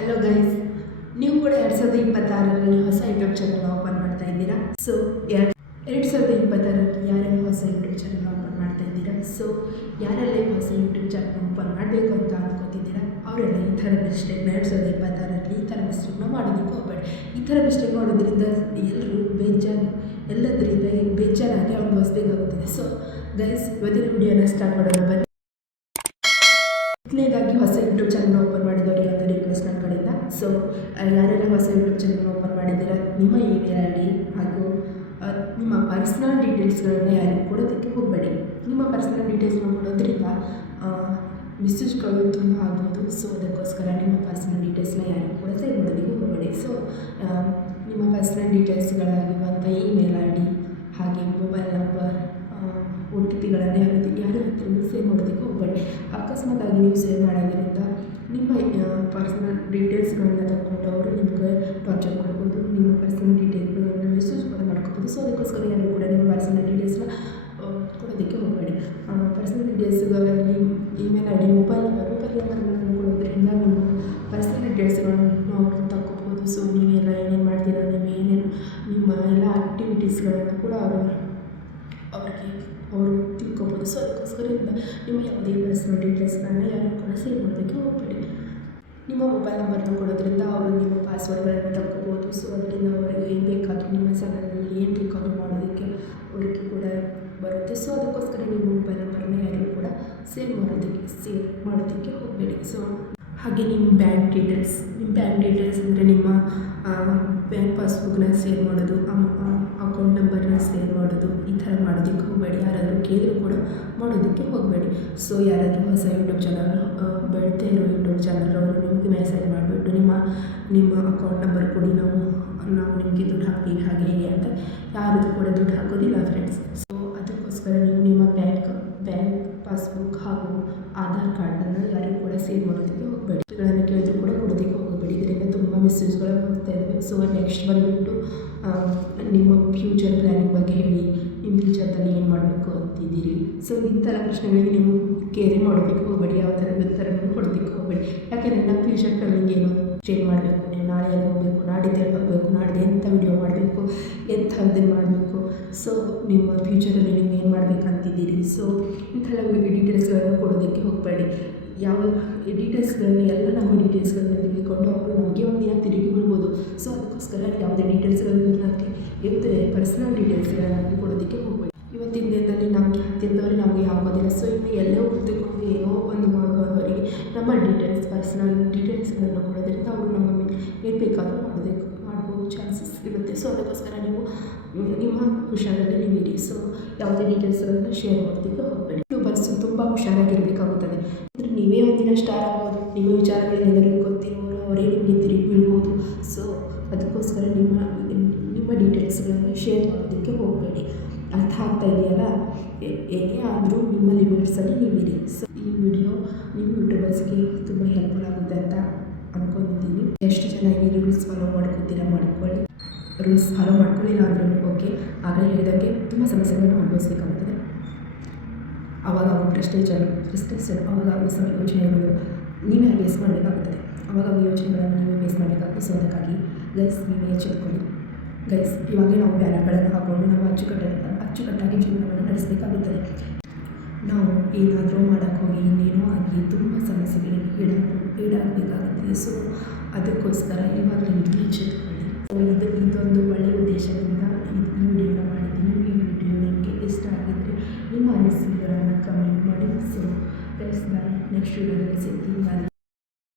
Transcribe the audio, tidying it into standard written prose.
Hello guys, ನೀವು ಕೂಡ 2026ರಲ್ಲಿ ಹೊಸ ಯೂಟ್ಯೂಬ್ ಚಾನಲ್ ಓಪನ್ ಮಾಡ್ತಾ ಇದ್ದೀರಾ. ಸೊ 2026ರಲ್ಲಿ ಯಾರೆಲ್ಲ ಹೊಸ ಯೂಟ್ಯೂಬ್ ಚಾನಲ್ ಓಪನ್ ಮಾಡ್ತಾ ಇದ್ದೀರಾ, ಸೊ ಯಾರೆಲ್ಲ ಹೊಸ ಯೂಟ್ಯೂಬ್ ಚಾನಲ್ ಓಪನ್ ಮಾಡಬೇಕು ಅಂತ ಅನ್ಕೋತಿದ್ದೀರಾ ಅವರೆಲ್ಲ ಈ ಥರ ಮಿಸ್ಟೇಕ್ನ 2026ರಲ್ಲಿ ಈ ಥರ ಮಿಸ್ಟೇಕ್ನ ಮಾಡೋದಕ್ಕೆ ಹೋಗಬೇಡಿ. ಈ ಥರ ಮಿಸ್ಟೇಕ್ ಮಾಡೋದ್ರಿಂದ ಎಲ್ಲರೂ ಎಲ್ಲದರಿಂದ ಬೇಜಾರಾಗಿ ಅನುಭವಿಸ್ಬೇಕಾಗುತ್ತದೆ. ಸೊ ಗೈಸ್, ಇವತ್ತಿನ ವಿಡಿಯೋನ ಸ್ಟಾರ್ಟ್ ಮಾಡೋಣ ಬನ್ನಿ. ಮೊದಲನೇದಾಗಿ ಹೊಸ ಯೂಟ್ಯೂಬ್ ಚಾನಲ್ ಓಪನ್ ಮಾಡಿದವರಿಗೆ ಒಂದು ರಿಕ್ವೆಸ್ಟ್ ನನ್ನ ಕಡೆಯಿಂದ. ಸೊ ಯಾರೆಲ್ಲ ಹೊಸ ಯೂಟ್ಯೂಬ್ ಚಾನಲ್ ಓಪನ್ ಮಾಡಿದ್ದೀರಾ, ನಿಮ್ಮ ಇಮೇಲ್ ಐ ಡಿ ಹಾಗೂ ನಿಮ್ಮ ಪರ್ಸ್ನಲ್ ಡೀಟೇಲ್ಸ್ಗಳನ್ನು ಯಾರಿಗೂ ಕೊಡೋದಕ್ಕೆ ಹೋಗಬೇಡಿ. ನಿಮ್ಮ ಪರ್ಸ್ನಲ್ ಡೀಟೇಲ್ಸ್ನ ಕೊಡೋದ್ರಿಂದ ಮಿಸ್ಯೂಸ್ಗಳು ತುಂಬ ಆಗ್ಬೋದು. ಸೊ ಅದಕ್ಕೋಸ್ಕರ ನಿಮ್ಮ ಪರ್ಸ್ನಲ್ ಡೀಟೇಲ್ಸ್ನ ಯಾರಿಗೂ ಕೂಡ ಸೇವ್ ಮಾಡೋದಕ್ಕೆ ಹೋಗಬೇಡಿ. ಸೊ ನಿಮ್ಮ ಪರ್ಸ್ನಲ್ ಡೀಟೇಲ್ಸ್ಗಳಾಗಿರುವಂಥ ಇಮೇಲ್ ಐ ಡಿ ಹಾಗೆ ಮೊಬೈಲ್ ನಂಬರ್, ಒ ಟಿ ಪಿಗಳನ್ನು ಯಾರ ಹತ್ರ ಸೇವ್ ಮಾಡೋದಕ್ಕೆ ಹೋಗಬೇಡಿ. ಅಕಸ್ಮಾತಾಗಿ ನೀವು ಸೇವ್ ಮಾಡೋದ್ರಿಂದ ನಿಮ್ಮ ಪರ್ಸನಲ್ ಡೀಟೇಲ್ಸ್ಗಳನ್ನ ತಗೊಂಡು ಅವರು ನಿಮಗೆ ಟಾರ್ಚರ್ ಮಾಡ್ಬೋದು, ನಿಮ್ಮ ಪರ್ಸನಲ್ ಡೀಟೇಲ್ಸ್ಗಳನ್ನ ಮಿಸ್ಯೂಸ್ ಕೂಡ ಮಾಡ್ಕೋಬೋದು. ಸೊ ಅದಕ್ಕೋಸ್ಕರ ಯಾರು ಕೂಡ ನಿಮ್ಮ ಪರ್ಸನಲ್ ಡೀಟೇಲ್ಸ್ನ ಕೊಡೋದಕ್ಕೆ ಹೋಗಬೇಡಿ. ಪರ್ಸನಲ್ ಡೀಟೇಲ್ಸ್ಗಳಲ್ಲಿ ಇಮೇಲ್ ಐ ಡಿ, ಮೊಬೈಲ್ ನಂಬರ್ಗಳನ್ನು ಕೊಡೋದ್ರಿಂದ ನಿಮ್ಮ ಪರ್ಸನಲ್ ಡೀಟೇಲ್ಸ್ಗಳನ್ನು ಅವರು ತಗೋಬೋದು. ಸೊ ನೀವೆಲ್ಲ ಏನೇನು ಮಾಡ್ತೀರಾ, ನಿಮ್ಮ ಎಲ್ಲ ಆ್ಯಕ್ಟಿವಿಟೀಸ್ಗಳನ್ನು ಕೂಡ ಅವರು ತಿಳ್ಕೊಬೋದು. ಸೊ ಅದಕ್ಕೋಸ್ಕರದಿಂದ ನಿಮ್ಮ ಯಾವುದೇ ಪರ್ಸನಲ್ ಡೀಟೇಲ್ಸ್ಗಳನ್ನ ಯಾರು ಕೂಡ ಸೇವ್ ಮಾಡೋದಕ್ಕೆ ಹೋಗಬೇಡಿ. ನಿಮ್ಮ ಮೊಬೈಲ್ ನಂಬರ್ನ ಕೊಡೋದ್ರಿಂದ ಅವರು ನಿಮ್ಮ ಪಾಸ್ವರ್ಡ್ಗಳನ್ನು ತಗೋಬೋದು. ಸೊ ಅದರಿಂದ ಅವರಿಗೆ ಏನು ಬೇಕಾದರೂ ನಿಮ್ಮ ಚಾನಲಲ್ಲಿ ಏನು ಬೇಕಾದರೂ ಮಾಡೋದಕ್ಕೆ ಅವರಿಗೆ ಕೂಡ ಬರುತ್ತೆ. ಸೊ ಅದಕ್ಕೋಸ್ಕರ ನಿಮ್ಮ ಮೊಬೈಲ್ ನಂಬರ್ನ ಯಾರಿಗೂ ಕೂಡ ಸೇವ್ ಮಾಡೋದಕ್ಕೆ ಹೋಗಬೇಡಿ. ಸೊ ಹಾಗೆ ನಿಮ್ಮ ಬ್ಯಾಂಕ್ ಡೀಟೇಲ್ಸ್ ಅಂದರೆ ನಿಮ್ಮ ಬ್ಯಾಂಕ್ ಪಾಸ್ಬುಕ್ನ ಸೇವ್ ಮಾಡೋದು, ಅಕೌಂಟ್ ನಂಬರ್ನ ಸೇವ್ ಮಾಡೋದು, ಈ ಥರ ಮಾಡೋದಕ್ಕೆ ಹೋಗಬೇಡಿ. ಯಾರಾದರೂ ಕೇಳಿದ್ರು ಕೂಡ ಮಾಡೋದಕ್ಕೆ ಹೋಗಬೇಡಿ. ಸೊ ಯಾರಾದರೂ ಹೊಸ ಯೂಟ್ಯೂಬ್ ಚಾನಲ್ ಬೆಳೀತಾ ಇರೋ ಯೂಟ್ಯೂಬ್ ಚಾನಲ್ ಅವರು ನಿಮಗೆ ಮೆಸೇಜ್ ಮಾಡಿಬಿಟ್ಟು ನಿಮ್ಮ ಅಕೌಂಟ್ ನಂಬರ್ ಕೊಡಿ, ನಾವು ನಿಮಗೆ ದುಡ್ಡು ಹಾಕ್ತೀವಿ ಹಾಗೆ ಹೀಗೆ ಅಂತ ಯಾರಿಗೂ ಕೂಡ ದುಡ್ಡು ಹಾಕೋದಿಲ್ಲ ಫ್ರೆಂಡ್ಸ್. ಸೊ ಅದಕ್ಕೋಸ್ಕರ ನೀವು ನಿಮ್ಮ ಬ್ಯಾಂಕ್ ಪಾಸ್ಬುಕ್ ಹಾಗೂ ಆಧಾರ್ ಕಾರ್ಡನ್ನು ಯಾರಿಗೂ ಕೂಡ ಸೇವ್ ಮಾಡೋದಕ್ಕೆ ಹೋಗಬೇಡಿ. ಗಳನ್ನು ಕೇಳಿದ್ರು ಕೂಡ ಕೊಡೋದಕ್ಕೆ ಹೋಗಬೇಡಿ. ಇದರಿಂದ ತುಂಬ ಮಿಸ್ಯೂಸ್ಗಳು ಆಗ್ತಾ ಇದ್ದಾವೆ. ಸೊ ನೆಕ್ಸ್ಟ್ ಬಂದುಬಿಟ್ಟು ನಿಮ್ಮ ಫ್ಯೂಚರ್ ಪ್ಲ್ಯಾನಿಂಗ್ ಬಗ್ಗೆ ಹೇಳಿ, ನಿಮ್ಮ ಫ್ಯೂಚರ್ದಲ್ಲಿ ಏನು ಮಾಡಬೇಕು ಅಂತಿದ್ದೀರಿ. ಸೊ ಈ ಥರ ಪ್ರಶ್ನೆಗಳಿಗೆ ನೀವು ಕೇರೆ ಮಾಡೋದಕ್ಕೆ ಹೋಗಬೇಡಿ. ಯಾವ ಥರ ಉತ್ತರಗಳನ್ನು ಕೊಡೋದಕ್ಕೆ ಹೋಗಬೇಡಿ. ಯಾಕೆಂದರೆ ನಮ್ಮ ಫ್ಯೂಚರ್ ಪ್ಲ್ಯಾನಿಂಗ್ ಏನು ಚೇಂಜ್ ಮಾಡಬೇಕು, ನೀವು ನಾಳೆ ಎಲ್ಲಿ ಹೋಗಬೇಕು, ನಾಡಿದ್ದು ಎಲ್ಲಿ ಹೋಗಬೇಕು, ನಾಡಿದ್ದು ಎಂಥ ವಿಡಿಯೋ ಮಾಡಬೇಕು, ಎಂಥದ್ದನ್ನು ಮಾಡಬೇಕು, ಸೊ ನಿಮ್ಮ ಫ್ಯೂಚರಲ್ಲಿ ನೀವು ಏನು ಮಾಡಬೇಕಂತಿದ್ದೀರಿ. ಸೊ ಇಂಥೆಲ್ಲ ಡೀಟೇಲ್ಸ್ಗಳನ್ನು ಕೊಡೋದಕ್ಕೆ ಹೋಗಬೇಡಿ. ಯಾವ ಡೀಟೇಲ್ಸ್ಗಳನ್ನು ಎಲ್ಲ ನಮ್ಮ ಡೀಟೇಲ್ಸ್ಗಳನ್ನ ತೆಗೆದುಕೊಂಡು ಅವರು ನಮಗೆ ಒಂದಿನ ತಿರುಗಿ ಬಿಡ್ಬೋದು. ಸೊ ಅದಕ್ಕೋಸ್ಕರ ಯಾವುದೇ ಡೀಟೇಲ್ಸ್ಗಳನ್ನು ಪರ್ಸನಲ್ ಡೀಟೇಲ್ಸ್ಗಳನ್ನು ಕೊಡೋದಕ್ಕೆ ಹೋಗಬೇಡಿ. ಇವತ್ತಿನ ದಿನದಲ್ಲಿ ನಮಗೆ ಹತ್ತಿರದವರು ನಮಗೆ ಆಗೋದಿಲ್ಲ. ಸೊ ಇನ್ನು ಎಲ್ಲೋ ಕುಳಿತುಕೊಂಡು ಏನೋ ಒಂದು ಮಾಡುವವರಿಗೆ ನಮ್ಮ ಪರ್ಸನಲ್ ಡೀಟೇಲ್ಸ್ಗಳನ್ನು ಕೊಡೋದ್ರಿಂದ ಅವರು ನಮ್ಮ ಮೇಲೆ ಏನು ಬೇಕಾದರೂ ಮಾಡ್ಬೋದು ಚಾನ್ಸಸ್ ಇರುತ್ತೆ. ಸೊ ಅದಕ್ಕೋಸ್ಕರ ನೀವು ನಿಮ್ಮ ಹುಷಾರಲ್ಲಿ ನೀವಿರಿ. ಸೊ ಯಾವುದೇ ಡೀಟೇಲ್ಸ್ಗಳನ್ನು ಶೇರ್ ಮಾಡೋದಕ್ಕೆ ಹೋಗಬೇಡಿ. ಯೂಟ್ಯೂಬರ್ಸು ತುಂಬ ಹುಷಾರಾಗಿರಬೇಕಾಗುತ್ತದೆ. ಅಂದರೆ ನೀವೇ ಒಂದಿನ ಸ್ಟಾರ್ ಆಗ್ಬೋದು, ನಿಮ್ಮ ವಿಚಾರಗಳನ್ನೆಲ್ಲರಿಗೂ ಗೊತ್ತಿರೋರು ಅವರೇ ನಿಮಗೆ ತಿರುಗಿ ಬೀಳ್ಬೋದು. ಸೊ ಅದಕ್ಕೋಸ್ಕರ ನಿಮ್ಮ ಡೀಟೇಲ್ಸ್ಗಳನ್ನು ಶೇರ್ ಮಾಡೋದಕ್ಕೆ ಹೋಗಬೇಡಿ. ಅರ್ಥ ಆಗ್ತಾ ಇದೆಯಲ್ಲ? ಏನೇ ಆದರೂ ನಿಮ್ಮ ಲಿಮಿಟ್ಸಲ್ಲಿ ನೀವಿರಿ. ಸೊ ಈ ವಿಡಿಯೋ ನಿಮ್ಮ ಯೂಟ್ಯೂಬರ್ಸ್ಗೆ ತುಂಬ ಹೆಲ್ಪ್ಫುಲ್ ಆಗುತ್ತೆ ಅಂತ ಅಂದ್ಕೊಂಡಿದ್ದೀನಿ. ಎಷ್ಟು ಚೆನ್ನಾಗಿ ರೂಲ್ಸ್ ಫಾಲೋ ಮಾಡ್ಕೊತೀರಾ ಮಾಡ್ಕೊಳ್ಳಿ. ರೂಲ್ಸ್ ಫಾಲೋ ಮಾಡ್ಕೊಳ್ಳಿಲ್ಲ ಅಂದ್ರೂ ಓಕೆ. ಆಗಲೇ ಹೇಳಿದಂಗೆ ತುಂಬ ಸಮಸ್ಯೆಗಳನ್ನು ಅನುಭವಿಸಬೇಕಾಗುತ್ತದೆ. ಅವಾಗಾಗೋ ಫ್ರಸ್ಟ್ರೇಷನ್ ಅವಾಗಾಗೋ ಯೋಚನೆಗಳು ನೀವೇ ಫೇಸ್ ಮಾಡಬೇಕಾಗುತ್ತದೆ. ಅವಾಗಾಗೋ ಯೋಚನೆಗಳನ್ನು ನೀವೇ ಫೇಸ್ ಮಾಡಬೇಕಾಗುತ್ತೆ. ಸೊ ಅದಕ್ಕಾಗಿ ಗೈಸ್ ನೀವೇ ಎಚ್ಚೆತ್ಕೊಳ್ಳಿ. ಗೈಸ್ ಇವಾಗಲೇ ನಾವು ಬ್ಯಾನರ್ಗಳನ್ನು ಹಾಕ್ಕೊಂಡು ನಾವು ಅಚ್ಚುಕಟ್ಟಾಗಿ ಜೀವನವನ್ನು ನಡೆಸಬೇಕಾಗುತ್ತದೆ. ನಾವು ಏನಾದರೂ ಮಾಡೋಕ್ಕೆ ಹೋಗಿ ಇನ್ನೇನೋ ಆಗಿ ತುಂಬ ಸಮಸ್ಯೆಗಳಿಗೆ ಈಡಾಗಬೇಕಾಗುತ್ತದೆ. ಸೊ ಅದಕ್ಕೋಸ್ಕರ ಇವಾಗಲೇ ನೀವು ಎಚ್ಚೆತ್ಕೊಳ್ಳಿ. ಸೊ ಇದೊಂದು ಒಳ್ಳೆಯ ಉದ್ದೇಶದಿಂದ ಈ ವಿಡಿಯೋನ ಮಾಡಿದ್ದೀನಿ. ಈ ವಿಡಿಯೋ ನಿಮಗೆ ಇಷ್ಟ ಆಗಿದ್ದರೆ ನಿಮ್ಮ ಅನಿಸಿಕೆಗಳನ್ನು ಕಮೆಂಟ್ ಮಾಡಿ. ಸೊ ಗೈಸ್ ನಾನು ನೆಕ್ಸ್ಟ್ ವಿಡಿಯೋದಲ್ಲಿ ಸಿಗ್ತೀನಿ.